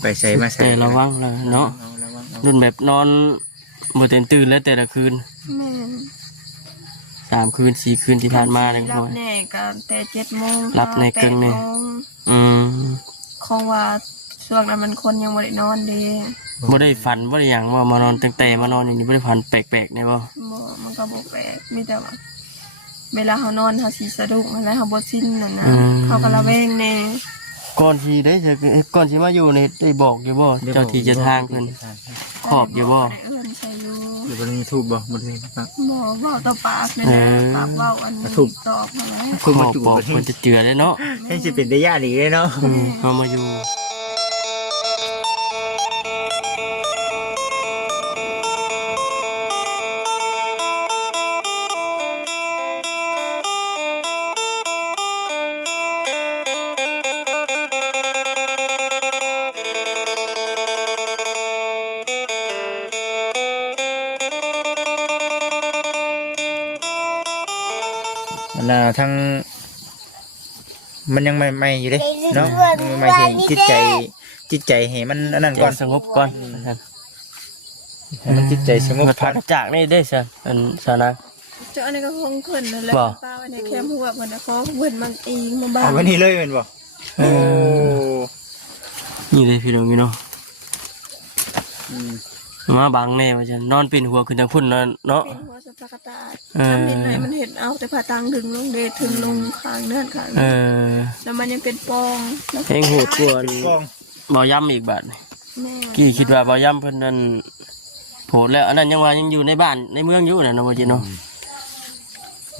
ไปใส่มาใส่แต่ระวังเลยเนาะรุ่นแบบนอนบ่เต็มตื่นแล้วแต่ละคืนแม่น3 คืน 4 คืนที่ผ่านมาเลยรับแน่ก็แต่7:00 นรับในกึ่งนี่ของว่าช่วงนั้นมันคนยังบ่ได้นอนเด้บ่ได้ฝันบ่ได้หยังว่ามานอนตั้งแต่มานอนอย่างนี้บ่ได้ฝันแปลกๆแน่บ่มันก็บ่แปลกมีแต่ว่าเวลาเฮานอนเฮาสิสะดุ้งแล้วเฮาบ่ชินนั่นนะเฮาก็ระแวงแน่ก่อนที่ได้ก่อนสิมาอยู่นี่ได้บอกอยู่บ่เจ้าที่เจ้าทางเพิ่นขอบอยู่บ่ใช่อยู่อยู่บนยูทูบบ่บ่ได้ครับบ่เว้าต่อปากนั่นแหละปากเว้าอันนี้ตอบมาแล้วคือมาบอกเพิ่นจะเจือได้เนาะให้สิเป็นได้ยากอีกเนาะเฮามาอยู่ทั้งมันยังไม่อยู่เลยเนาะไม่ถึงจิตใจให้มันอันนั้นก่อนสงบก่อนมันจิตใจสงบพักจากนี่ได้ซะอันซะนะเจ้าอันนี้ก็คงเพิ่นนั่นแหละป้าอันนี้แค่หัวเพิ่นน่ะขอเพิ่นมันอีมาบ้านวันนี้เลยแม่นบ่โอ้นี่เลยพี่น้องเนาะมาบังแน่ว่าจะนอนปิ่นหัวขึ้นทางพุ่นเนาะปิ่นหัวสะพากตาทำดินไหนมันเห็นเอาแต่ผ่าตังถึงลงเดถึงลงข้างเนื้อข้างแล้วมันยังเป็นปองเพลงโหดกวนบ่ย่ำอีกบาทกี่คิดว่าบ่ย่ำเพิ่นนั่นโหดแล้วอันนั้นยังว่ายังอยู่ในบ้านในเมืองอยู่น่ะเนาะบ่จิเนาะ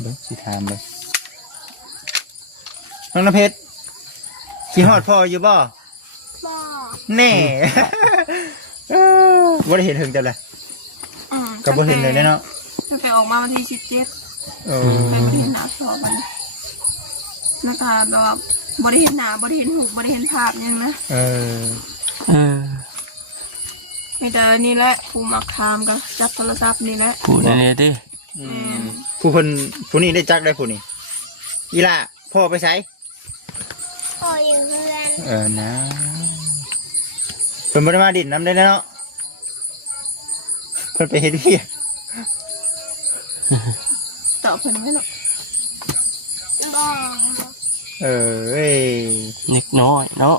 เด้อสิถามเลยน้องน้ำเพชรสิฮอดพ่ออยู่บ่แน่บ่ได้เห็นถึงจังได๋ก็บ่เห็นเลยเนาะตั้งแต่ออกมาวันที่17ไปบ่ได้เห็นหน้าพ่อมันนะคะแบบบ่ได้เห็นหน้าบ่ได้เห็นหูบ่ได้เห็นภาพหยังนะมีแต่นี่แหละผู้มักถามก็จับโทรศัพท์นี่แหละผู้นี่ติผู้เพิ่นผู้นี้ได้จักได้ผู้นี้อีล่ะพ่อไปไสพ่ออยู่เฮือนนะเพิ่นบ่ได้มาดินน้ำได้เนาะเพิ่นไปเฮ็ดเวียกตอบเพิ่นไว้เนาะเอ้ยนิดน้อยเนาะ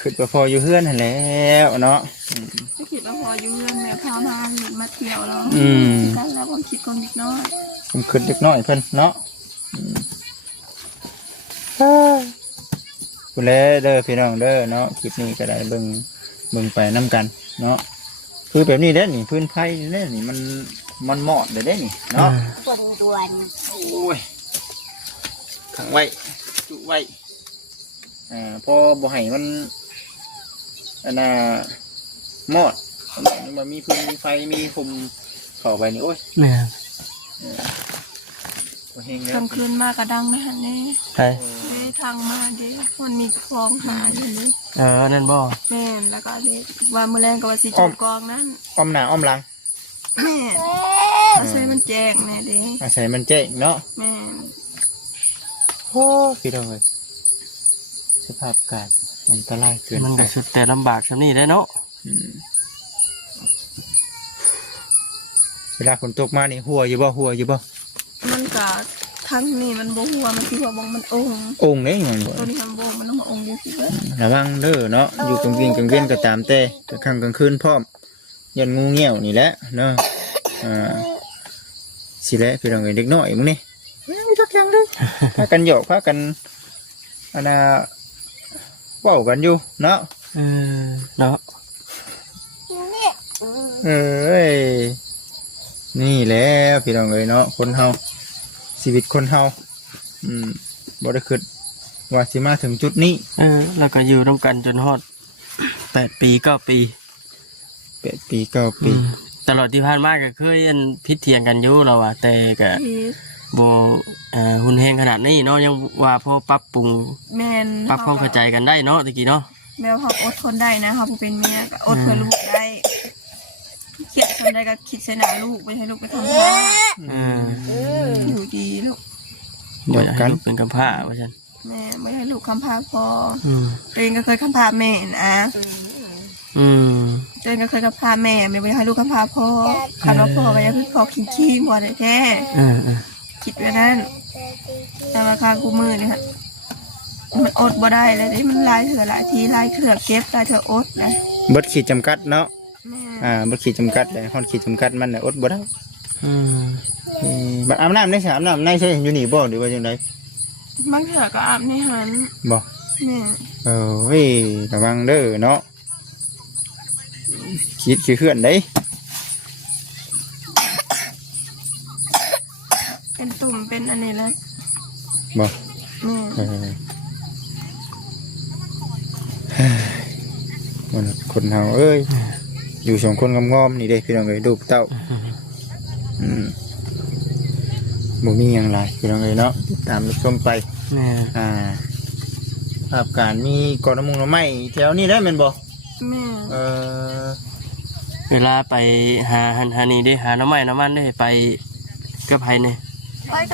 คิดว่าพออยู่เฮือนหั่นแล้วเนาะก็คิดว่าพออยู่เฮือนแม่พามาเที่ยวแล้วกันแล้วผมคิดคนเด็กน้อยผมคิดเด็กน้อยเพิ่นเนาะคุณเล่เด้อพี่น้องเด้อเนาะคลิปนี้ก็ได้เบิ่งไปน้ำกันเนาะคือแบบนี้เด้นี่พื้นไผ่เด้นี่มันเหมาะเด้นี่เนาะด่วนโอ้ยขังไว้จุไว้พอบ่ให้มันอันน่ะหมอดมันมีพื้นมีไฟมีคุมเข้าไปนี่โอ้ยเนี่ยกลางคืนมากระดังนะฮะนี่ใช่ทางมาเด้มันมีคลองหาอยู่นี่นั่นบ่แม่แล้วก็เด็กว่ามือแรงกับว่าสีจุกองนั่นอ้อมหน้าอ้อมหลังแม่อาศัยมันแจ้งแม่เด้อาศัยมันแจ้งเนาะแม่โอ้พี่น้องเลยสภาพอากาศอันตรายเกินมันก็สุดแต่ลำบากซะนี่ได้เนาะเวลาฝนตกมานี่หัวอยู่บ่มันก็ทั้งนี่มันบ่หัวมันที่ว่าบองมันองค์เด้มันตัวนี้มันบ่มันต้ององค์เดียวสิเด้อระวังเด้อเนาะอยู่กลางวันกลางเว้นก็ตามแต่กลางคืนพร้อมยันงูเงี้ยวนี่แหละเนาะสิแหละพี่น้องเด็กน้อยมึงนี่จักยังเด้พากันหยอกพากันอันน่ะเว้ากันอยู่เนาะเนาะนี่แล้วพี่น้องเนาะคนเฮาชีวิตคนเฮาบ่ได้คิดว่าสิมาถึงจุดนี้แล้วก็อยู่ร่วมกันจนฮอด8 ปี 9 ปี8 ปี 9 ปีตลอดที่ผ่านมาก็เคยพิษเถียงกันอยู่เราว่าแต่ก็บ่หุ่นแฮงขนาดนี้เนาะยังว่าพอปรับปรุงแม่นปรับความเข้าใจกันได้เนาะตะกี้เนาะแม่เขาอดทนได้นะเขาเป็นเมียอดเพื่อลูกได้คิดทำได้ก็คิดใส่หน้าลูกไปให้ลูกไปทำท่าอยู่ดีลูกเดี๋ยวกันเป็นกำพร้าว่าฉัน แม่ไม่ให้ลูกคำพาพ่อตัวเองก็เคยคำพาแม่นะตัวเองก็เคยคำพาแม่ไม่ให้ลูกคำพาพ่อคันว่าพ่อก็ยังคือพ่อขี้หมดเลยแท้คิดไว้นั่นแต่ราคากูมือเนี่ยมันอดบ่ได้เลยที่มันลายเถื่อหลายทีลายเถื่อเก็บลายเถื่ออดเลยบดขีดจำกัดเนาะบดขีดจำกัดเลยฮอนขีดจำกัดมันอดบ่ได้บัดอาบน้ำได้ใช่อาบน้ำในใช่อยู่นี่บ่หรือว่าจังไดบางเถื่อก็อาบในหันบ่เนี่ยระวังเด้อเนาะคิดคือเคลื่อนได้เป็นตุ่มเป็นอันนี้แล้วบ่คนเฮาเอ้ยอยู่สองคนงอมๆนี่เด้พี่น้องเอ้ยดูเต้าบ่มีหยังหลายพี่น้องเอ้ยเนาะตามชมไปภาพการมีก่อนน้ำมูกน้ำไม้แถวนี้ได้แม่นบ่เวลาไปหานี่ได้หาน้ำไม้น้ำมันได้ไปกับไผนี่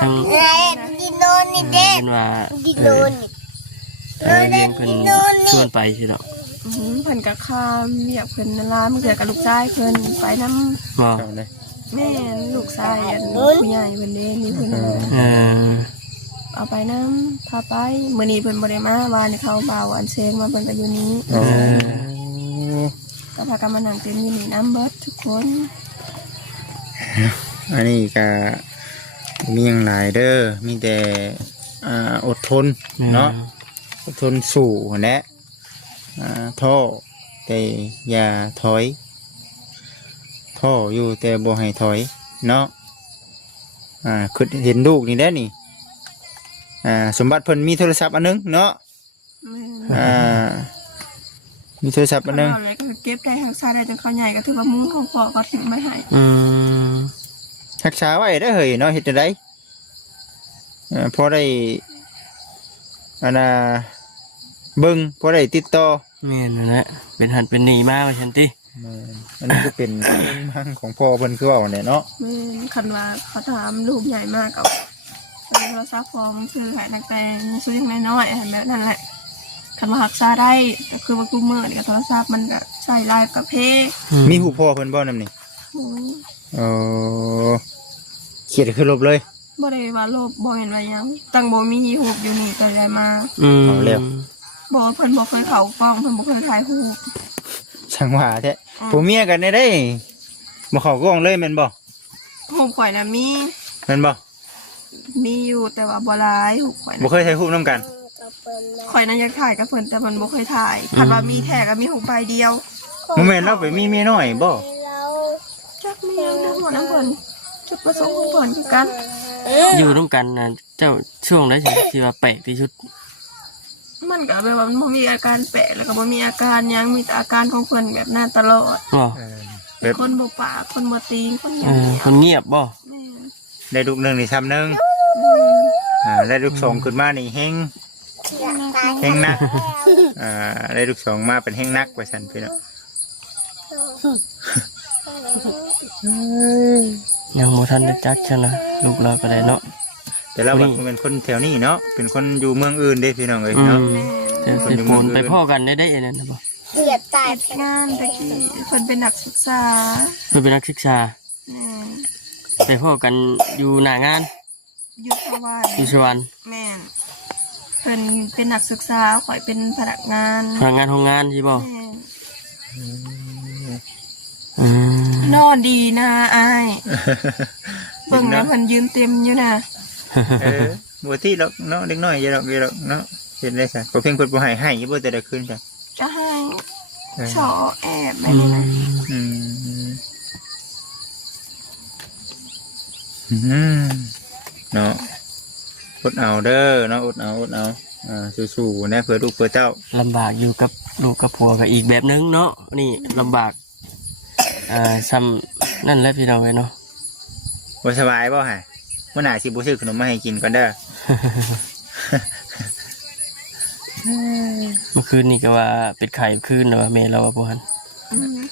ทั้งเป็นว่าเลี้ยงเพิ่นชวนไปใช่หรอเพิ่นกับข้ามเรียกเพิ่นนั่นล่ะมันเกิดกับลูกชายเพิ่นไปน้ำแม่ลูกชายผู้ใหญ่เพิ่นเด้นี่เพิ่นเอาไปน้ำพาไปมื้อนี้เพิ่นบ่ได้มาวานเขาบ่าวอันเซงมาเพิ่นก็อยู่นี้ก็พากันมานั่งเต็มอยู่นี่น้ำเบิดทุกคนอันนี้ก็มีอย่างหลายเด้อมีแต่อดทนเนาะอดทนสู้และท่อแต่อย่าถอยท่ออยู่แต่บ่ให้ถอยเนาะคือเห็นลูกนี่ได้นี่สมบัติเพิ่นมีโทรศัพท์อันนึงเนาะมีโทรศัพท์อันนึงอะไรก็เก็บได้รักษาได้จนเขาใหญ่ก็ถือว่ามุ้งของพ่อก็ถึงไม่ให้รักษาไว้ได้เฮ้ยเนาะเฮ็ดจังได๋พอได้เบิ่งพอได้ติดต่อแม่นนั่นแหละเป็นหันเป็นหนีมาว่าซั่นติอันนี้ก็เป็นมั่งของพ่อเพิ่นคือว่าเนี่ยเนาะแม่นคันว่าเขาถามลูกใหญ่มากกับโทรศัพท์พ่อมันซื้อให้นักแต่ซื้อยังน้อยๆหั่นแบบนั้นแหละคันว่ารักษาได้ก็คือว่ากูมื้อนี่ก็โทรศัพท์มันก็ใช้ไลฟ์กับเพมีหูพ่อเพิ่นบ่นำนี่เขียนคือลบเลยบ่ได้ว่าลบบ่เห็นว่าหยังตั้งบ่มีรูปอยู่นี่ก็ได้มาเอาแล้วบ่เพิ่นบ่เคยเข้ากล้องเพิ่นบ่เคยถ่ายรูปช่างว่าแท้ผัวเมียกันได้บ่เข้ากล้องเลยแม่นบ่รูปข่อยน่ะมีแม่นบ่มีอยู่แต่ว่าบ่หลายรูปข่อยบ่เคยถ่ายรูปนำกันข่อยน่ะอยากถ่ายกับเพิ่นแต่มันบ่เคยถ่ายคันว่ามีแท้ก็มีรูปใบเดียวบ่แม่นเราไปมีเมียน้อยบ่จักแม่นำหัวน้ำเพิ่นจุดประสงค์ของเพิ่นคือกันอยู่ร่วมกันนะเจ้าช่วงได้ที่ว่าแปลกที่สุดมันก็แบบว่ามันบ่มีอาการแปลกแล้วก็บ่มีอาการยังมีแต่อาการของเพิ่นแบบนั้นตลอดคนบ่ปากคนบ่ตีนคนเงียบคนเงียบบ่ได้ลูก1นี่ซ้ำนึงได้ลูก2ขึ้นมานี่แฮงนักได้ลูก2มาเป็นแฮงนักว่าซั่นพี่เนาะยังโมทันได้จักใช่ไหมลูกเราก็ได้เนาะแต่เราเป็นคนแถวนี้เนาะเป็นคนอยู่เมืองอื่นได้พี่น้องเลยเนาะเป็นคนไปพ่อกันได้เองนะบ่เกียดตายงานตะกี้คนเป็นนักศึกษาเป็นนักศึกษาไปพ่อกันอยู่หน้างานอยู่สวรรค์แม่เป็นนักศึกษาข่อยเป็นพนักงานโรงงานใช่บ่นอนดีนะไอ้เบิ่งนะเพิ่นยืนเต็มอยู่นะบ่ที่หรอกเนาะเด็กน้อยอย่าหรอกเนาะเห็นได้ซะก็เพิ่นบ่ให้บ่แต่ละคืนจ้ะจะให้ชอแอบแม่นี่นะเนาะอดเอาเด้อเนาะอดเอาสู้ๆนะเพื่อลูกเพื่อเจ้าลำบากอยู่กับลูกกับผัวก็อีกแบบนึงเนาะนี่ลำบากซ้ำนั่นแหละพี่น้องเลยเนาะบ่สบายบ่ฮะเมื่อหน่าสิบ่ซื้อขนมมาให้กินก่อนเด้อเมื่อคืนนี่ก็ว่าเป็นไข่คืนนะว่าเมย์เราว่าบ่ฮัน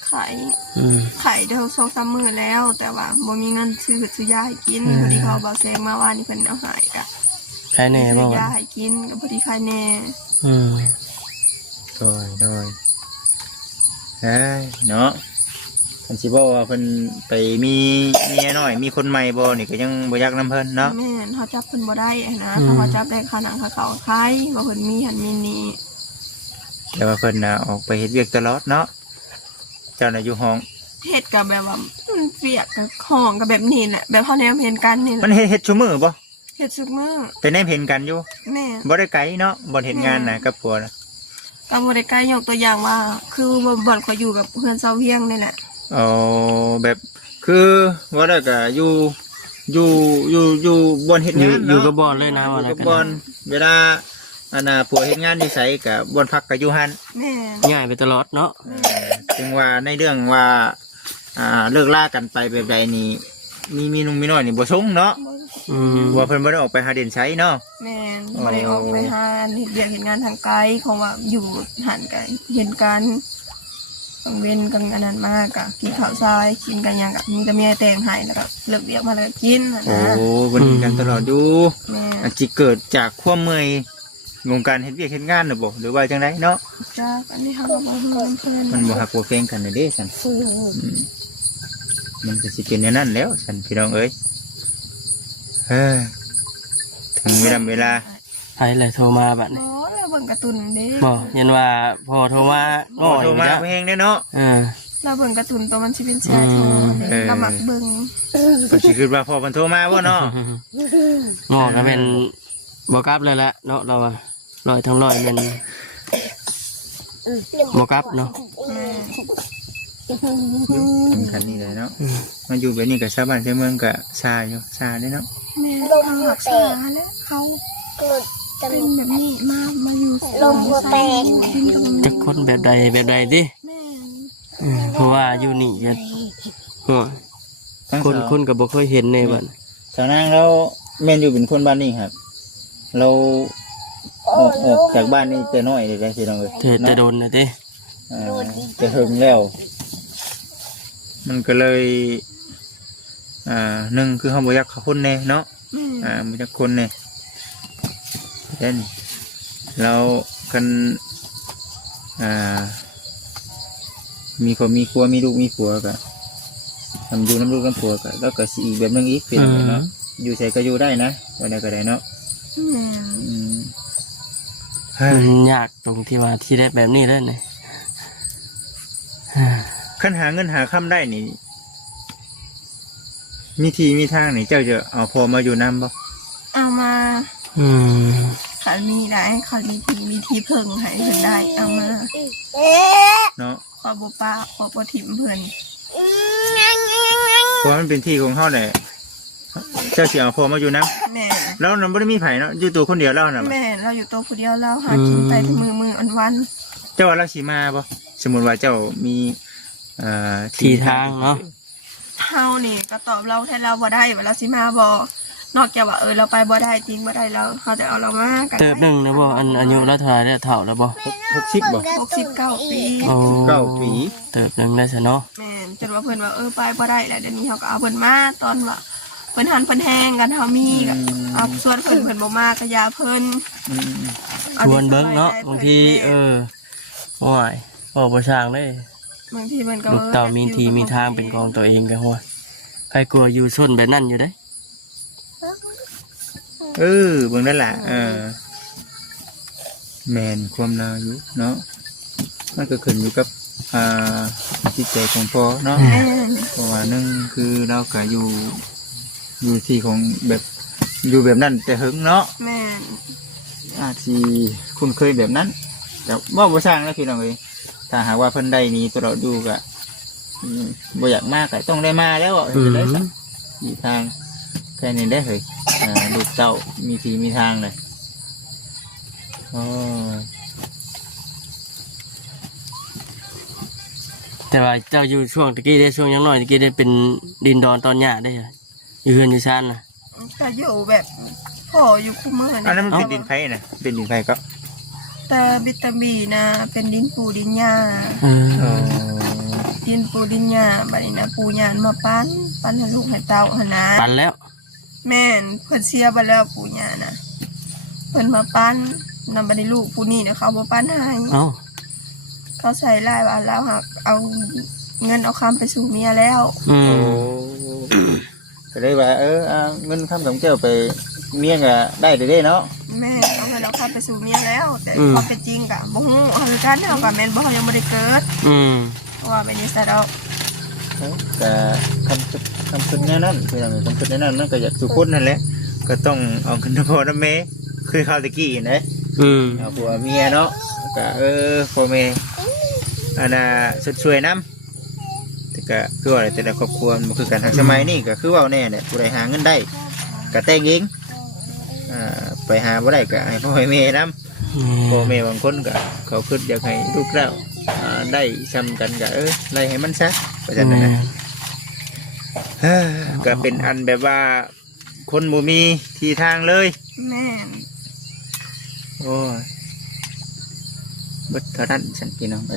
ไข่เดี๋ยว2-3 มื้อแล้วแต่ว่าบ่มีเงินซื้อยาให้กินพอดีเขาเบาแซงมาว่านี่เพิ่นเอาหายกะ ใครแน่ ซื้ บ่ อยาให้กินก็พอดีใครแน่ อืม โดยเอ้ยเนาะคันสิบอกว่าเพิ่นไปมีเมียน้อยมีคนใหม่บ่นี่ก็ยังบ่อยากนำเพิ่นเนาะ แม่นเขาจับเพิ่นบ่ได้นะถ้าเขาจับได้ค่าหนังค่าเขาคายว่าเพิ่นมีหันมีนี่ แต่ว่าเพิ่นน่ะออกไปเฮ็ดเวียกตลอดเนาะเจ้าน่ะอยู่ห้อง เฮ็ดกับแบบว่ามันเปียกกับของกับแบบนี้แหละแบบเฮาแนมเห็นกันนี่แห มั ละ นเฮ็ดชั่วมือบ่ เฮ็ดซุมื้อ แต่แนมเห็นกันอยู่ แม่ บ่ได้ไกลเนาะบ่เห็นงานน่ะกับผัวน่ะ ก็บ่ได้ใกล้ยกตัวอย่างว่า คือบ่อนเขาอยู่กับเพื่อนเซาเวียงนี่แหละ อ๋อแบบคือว่าได้ก็อยู่บนเฮ็ดงาน อยู่ เนาะ กับบอลเลยนะ อ ว่า ยู่ แล้ว กับ กัน บอนเวลาอันน่ะผัวเฮ็ดงานอยู่ไสก็บอนพักก็อยู่หั่น แม่ ง่ายไปตลอดเนาะ ถึงว่าในเรื่องว่าเลิกลากันไปแบบใดนี่มีนุ่งมีน้อยนี่บ่ชงเนาะ อืม ว่าเพิ่นบ่ได้ออกไปหาเด่นใช้เนาะ แม่บ่ได้ออกไปหาเฮ็ดเวียกเฮ็ดงานทางไกลของว่าอยู่หันกันเห็นกันกลางเว้นกลางอันนั้นมากก็กินข้าวซอยกินกันหยังก็มีแต่เมียแต่งให้แล้วก็เลิกเวียกมาแล้วก็กินนะ โอ้เพิ่นเห็นกันตลอดอยู่ แม่ อาจสิเกิดจากความเมื่อยวงการเฮ็ดเวียกเฮ็ดงานน่ะบ่หรือว่าจังไดเนาะ จ้าอันนี้เฮาก็บ่ฮู้เพิ่น มันบ่ฮักบ่แพงกันน่ะเด้ซั่นมันก็สิเป็นอย่างนั้นแล้วซั่นพี่น้องเอ้ยเฮ้ยถึงเวลา ใครเลยโทรมาบัดนี้ อ๋อแล้วเบิ่งการ์ตูนเด้ บอกยันว่าพอโทรมา โอ้โทรมาแพงเนาะ เราเบิ่งการ์ตูนตัวมันสิเป็นแชร์โทรเรามักเบิ่ง ก็สิคิดว่าพอมันโทรมาบ่เนาะ งอก็เป็นบอกลับเลยละเนาะเราอะลอยทั้งลอยเป็นบอกลับเนาะ แม่ สำคัญนี่เลยเนาะมันอยู่แบบนี้กับชาวบ้านชาวเมืองกับชาอยู่ชาได้เนาะ แม่เขารักษาแล้วเขาเป็นแบบนี้มาอยู่ลมหัวแตก จะคนแบบใดดิ แม่ เพราะว่าอยู่นี่กันคนกับบ่เคยเห็นในบ้าน สาวนางเราแม่นอยู่เป็นคนบ้านนี้ครับ เราออกจากบ้านนี่แต่น้อยเลยได้สิน้องเอ้ย แต่โดนนะติ จะถึงแล้ว มันก็เลยหนึ่งคือเขาบ่อยากเข้าคนแน่เนาะบ่อยากคนแน่เด่นเรากันมีครอบมีครัวมีลูกมีผัวก็ทำอยู่น้ำลูกน้ำผัวก็แล้วก็สิอีกแบบนึงอีกเป็นไงเนาะอยู่ใส่ก็อยู่ได้นะวันไหนก็ได้เนาะ มันยากตรงที่ว่าที่ได้แบบนี้เลยเนี่ย ขั้นหาเงินหาค่ำได้นี่มีทีมีทางนี่เจ้าจะเอาพอมาอยู่น้ำบ่ เอามาเขามีได้เขามีทีเพิ่งให้เพิ่นได้เอามา เนาะ ขอบ่ป้าขอบ่ถิ่มเพิ่น เพราะมันเป็นที่ของเขาแหละเจ้าสิเอาพอมาอยู่น้ำ แม่ แล้วมันไม่ได้มีไผ่เนาะอยู่ตัวคนเดียวแล้วนะ แม่เราอยู่ตัวผู้เดียวเราหากินไปทุกมืออันวัน เจ้าว่าเราสีมาบ่สมมติว่าเจ้ามีที่ทางเนาะ เฮานี่ก็ตอบเราแทนเราบ่ได้ว่าเราสิมาบ่นอกจากว่าเราไปบ่ได้จริงบ่ได้แล้วเขาจะเอาเรามากัน เติบหนึ่งนะบ่อายุแล้วเท่าไหร่แล้วเท่าแล้วบ่ 60บ่ 69 ปี 9 ปี เติบหนึ่งได้ซะเนาะ แม่นจนว่าเพิ่นว่าไปบ่ได้แล้วเดี๋ยวนี้เขาก็เอาเพิ่นมาตอนว่าเพิ่นหันเพิ่นแห้งกันเฮามีก็เอาส่วนเพิ่นบ่มาก็ยาเพิ่น ชวนเบิ้งเนาะบางทีโอ้ยโอ้ประช่างเลย บางทีมันก็ ลูกเต่ามีทีมีทางเป็นของตัวเองกันหัวใครกลัวอยู่ส้นแบบนั้นอยู่ได้ เบิ่งนั่นแหละแมนความนาอยู่เนาะมันก็ขึ้นอยู่กับจิตใจของพ่อเนาะเพราะว่านึงคือเราก็อยู่ที่ของแบบอยู่แบบนั้นแต่หึงเนาะ แม่น อาจสิคุ้นเคยแบบนั้นแต่ว่าบ่สร้างแล้วพี่น้องเอ้ยถ้าหากว่าเพิ่นได้มีตลอดอยู่ก็บ่อยากมากก็ต้องได้มาแล้วอ่ะจะได้สักมีทางแค่นี้ได้เฮ้ยลูกเต้ามีทีมีทางเลยโอ้ แต่ว่าเจ้าอยู่ช่วงตะกี้ได้ช่วงยังน้อยตะกี้ได้เป็นดินดอนตอนหญ้าได้อยู่เฮือนอยู่ซ่านน่ะ แต่อยู่แบบพ่ออยู่คู่มือ อันนั้นมันเป็นดินไผ่นะเป็นดินไผ่ก็ แต่บิตามีนะเป็นดินปูดินหญ้าดินปูดินหญ้าบัดนี้นะปูหญ้ามาปั้นให้ลูกให้เต้าหั่นนะ ปันแล้ว แม่นเพิ่นเสียไปแล้วปูหญ้านะ เพิ่นมาปั้นนำไปในลูกผู้นี้เนี่ยเขาบ่ปั้นให้ เอ้า เขาใส่ลายว่าแล้วหักเอาเงินเอาคำไปสู่เมียแล้ว โอ้ก็เลยว่าเอาเงินคำของเจ้าไปเมียก็ได้เด้เนาะ แม่เอาเงินเอาคำไปสู่เมียแล้ว แต่ความเป็นจริงกะบ่ฮู้เอาคือกันเอากับแม่นบ่เขายังบ่ได้เกิดเพราะว่าเป็นนิสัยเรา แต่คำพูดแน่นั่นคืออย่างคำพูดแน่นั่นมันก็อยากสุขุนนั่นแหละก็ต้องเอาเงินพ่อน้ำแม่คือข้าวตะกี้นะเอาผัวเมียเนาะก็พ่อแม่อันน่ะสุดช่วยน้ำแต่ก็คือว่าแต่ละครอบครัวมันคือการทางสมัยนี่ก็คือว่าแน่เนี่ยผู้ใดหาเงินได้ก็แต่งเองไปหาบ่ได้ก็ให้พ่อให้แม่น้ำพ่อแม่บางคนก็เขาคิดอยากให้ลูกเต้าได้ซ้ำกันก็ไล่ให้มันซะประจันนะก็เป็นอันแบบว่าคนบ่มีที่ทางเลย แม่ โอ้ยเบิดเท่านั้นฉันกินเอาไป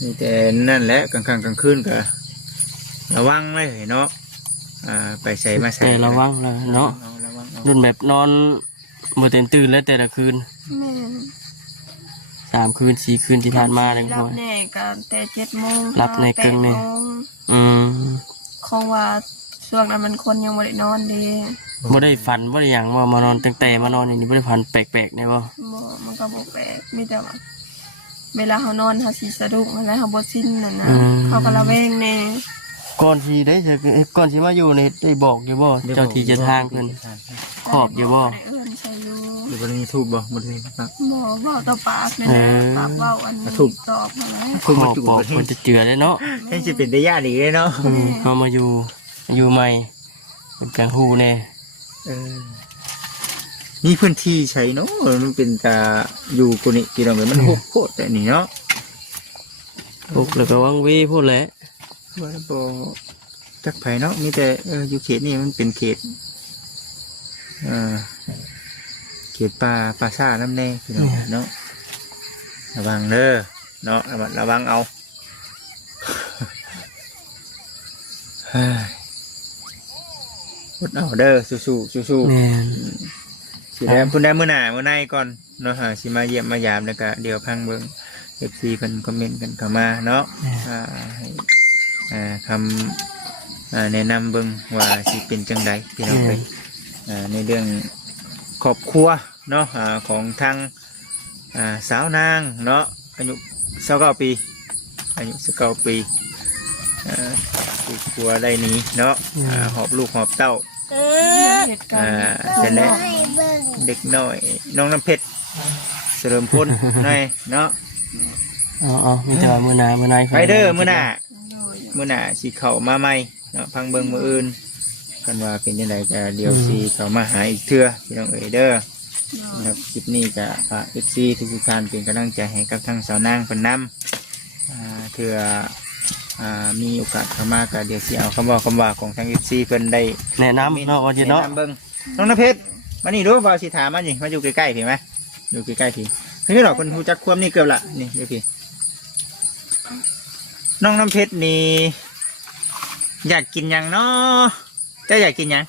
นี่แต่นั่นแหละกลางคืนก็ระวังเลยเนาะไปใส่มาใส่ แต่ระวังเลยเนาะรุ่นแบบนอนบ่เต็มตื่นแล้วแต่ละคืน แม่ 3 คืน 4 คืนที่ผ่านมาเลย รับแน่ก็แต่7 โมง รับในกึ่งนี่ของว่าช่วงนั้นมันคนยังบ่ได้นอนเด้ บ่ได้ฝันบ่ได้หยังว่ามานอนตั้งแต่มานอนอย่างนี้บ่ได้ฝันแปลกๆได้บ่ มันก็บ่แปลกมีแต่ว่าเวลาเขานอนเขาสิสะดุ้งอะไรเขาบ่ชินน่ะนะเขาก็ระแวงแน่ ก่อนที่ได้ก่อนที่มาอยู่นี่ได้บอกอยู่บ่เจ้าที่เจ้าทางเพิ่นขอบอยู่บ่ ได้เอิ้นใส่อยู่ หรือว่ามีทูบบ่บ่ได้ปัก บ่เว้าต่อปากนั่นแหละปากเว้าอันนี้ตอบมาแล้ว ทูบ ข มา อบ จุ บอก ประเท เพิ่ ศ นจะเจือเลยเนาะ ให้สิเป็นได้ยากอีกเลยเนาะ เฮามาอยู่ใหม่เป็นกลางฮู้แน่ มีพื้นที่ใช้เนาะมันเป็นตาอยู่กุนิกี่ดอกมันโคตรแต่นี่เนาะ พวกแล้วก็วังวีพูดแหละ ว่าบ่จักไผเนาะมีแต่อยู่เขตนี่มันเป็นเขตเขตป่าซ่าน้ำแน่พี่น้องเนาะระวังเด้อเนาะระวังเอาอดเอาเด้อสู้ๆ แม่น สิได้พุ่นได้มื้อหน้ามื้อในก่อนเนาะสิมาเยี่ยมมายามแล้วก็เดี๋ยวพังเบิ่ง FC เพิ่นคอมเมนต์กันเข้ามาเนาะให้คำแนะนำเบิ่งว่าสิเป็นจังไดพี่น้องเอ้ยในเรื่องครอบครัวเนาะของทางสาวนางเนาะอายุ29 ปีอายุ19 ปีครอบครัวได้หนี้เนาะหอบลูกหอบเต้า เหตุการณ์ จะได้เด็กน้อยน้องน้ำเพชรเสริมพลนายเนาะ อ๋อมีแต่ว่ามื้อหน้าไปเด้อมื้อหน้าสิเข้ามาใหม่เนาะพังเบิ่งมื้ออื่นกันว่าเป็นจังไดก็เดี๋ยวสิเข้ามาหาอีกเทื่อพี่น้องเอ๋ยเด้อครับคลิปนี้ก็ฝาก FC ทุกท่านเป็นกำลังใจให้กับทางสาวนางเพิ่นนำเทื่อมีโอกาสเข้ามาก็เดี๋ยวสิเอาคำว่าของทาง FC เพิ่นได้ แนะนำเนาะว่าสิเนาะ แนะนำเบิ่งน้องน้ำเพชรมานี่ดูบ่าวสิถามมานี่มาอยู่ใกล้ๆพี่ไหมอยู่ใกล้ๆพี่พี่ดอกคนหูจักความนี่เกือบละนี่เดี๋ยวพี่น้องน้ำเพชรนี่อยากกินหยังเนาะเจ้าอยากกินหยัง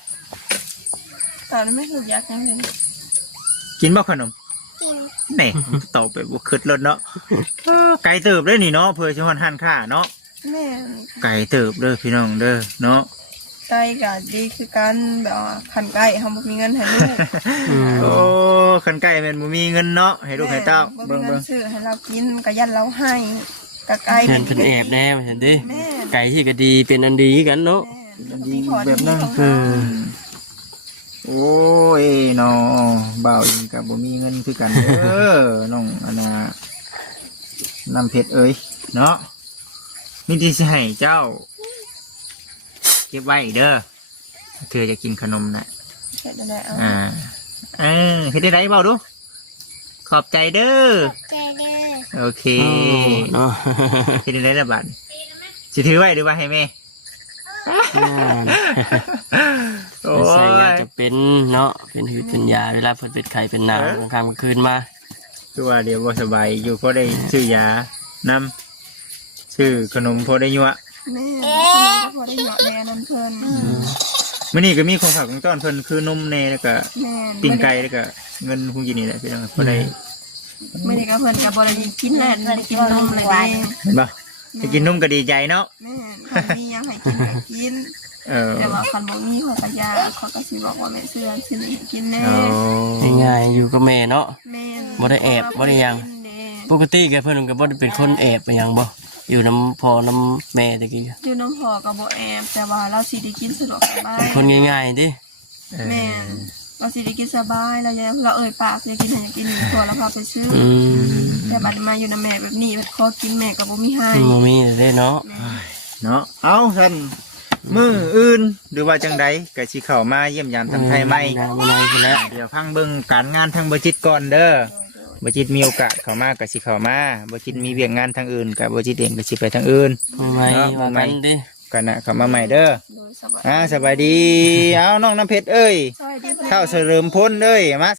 ตอนนั้นไม่ถูกยักยังเลย กินบ่ขนมนี่ตอบไปบุคืดรถเนาะไก่เติบเลยนี่เนาะเพื่อชิวันหันค่าเนาะ แม่ ไก่เติบเด้อพี่น้องเด้อเนาะ ไก่กับดีคือกันแบบว่าขันไก่เขาบ่มีเงินให้ลูก โอ้ขันไก่แมันบ่มีเงินเนาะให้ลูกให้เต้า บ่มีเงินซื้อให้เรากินก็ยันเราให้กะไก่ เห็นเป็นแอบแน่เห็นดิ แม่ ไก่ที่ก็ดีเป็นอันดีกันเนาะ ดีแบบนั้น โอ้ยน้องบ่าวอิงกับบ่มีเงินคือกันเด้อ น้องอันน่ะน้ำเพชรเอ้ยเนาะนี่ที่สิให้เจ้าเก็บไว้เด้อเธอจะกินขนมน่ะ เฮ็ดได้เอา เฮ็ดได้ไรเบาดูขอบใจเด้อโอเค เนาะ เฮ็ดได้ไรละบาทสิถือไว้หรือว่าให้แม่โอ้ ใส่ยาจะ ย เป็นเนาะเป็นหืดเป็นยาเวลาเพิ่นเป็นไข้เป็นหนาวกลางค่ำกลางคืนมา คือว่าเดี๋ยวบ่สบายอยู่พอได้ซื้อยานำซื้อขนมพอได้ยั่ว แม่ก็พอได้เหยาะแน่นั่นเพิ่น มื้อนี้ก็มีของฝากของต้อนเพิ่นคือนมแน่แล้วก็ แม่น ปิ้งไก่แล้วก็เงินคงกินนี่แหละพี่น้องบ่ได้ ไม่ได้กับเพิ่นกับ่ได้กินแล้วได้กินนมเลยเด้ เห็นบ่จะกินนมก็ดีใจเนาะ แม่นคันมียังให้กินก็กินแต่ว่าคันบ่มีข้อยก็ยาข้อยก็สิบอกว่าแม่ซื้อซื้อให้กินแน่ ง่ายๆอยู่กับแม่เนาะ แม่น บ่ได้แอบบ่ได้หยัง ปกติแกเพิ่นก็บ่ได้เป็นคนแอบไปหยังบ่อยู่น้ำพ่อน้ำแม่ตะกี้ อยู่น้ำพอก็บ่แอบแต่ว่าเราสิได้กินสะดวกสบาย เป็นคนง่ายๆดิ แม่นเราสิได้กินสบายเราเอ่ยปากจะกินให้กินตัวแล้วพาไปซื้อ แต่บัดมาอยู่นำแม่แบบนี้ขอกินแม่ก็บ่มีให้ บ่มีเด้เนาะ เนาะเอาท่านมื้ออื่นหรือว่าจังใดก็สิเข้ามาเยี่ยมยามทางไทยใหม่ บ่ได้พุ่นแล้ว เดี๋ยวพังเบิ่งการงานทางบ่จิตก่อนเด้อบ่จิตมีโอกาสเข้ามาก็สิเข้ามาบ่จิตมีเวียกงานทางอื่นก็บ่จิตเองก็สิไปทางอื่น ไม่ว่ากันดิ กันนะเข้ามาใหม่เด้อ โดยสบาย สบายดีเอาน้องน้ำเพชรเอ้ย สวัสดี ข้าวเสริมพ้นเอ้ยมา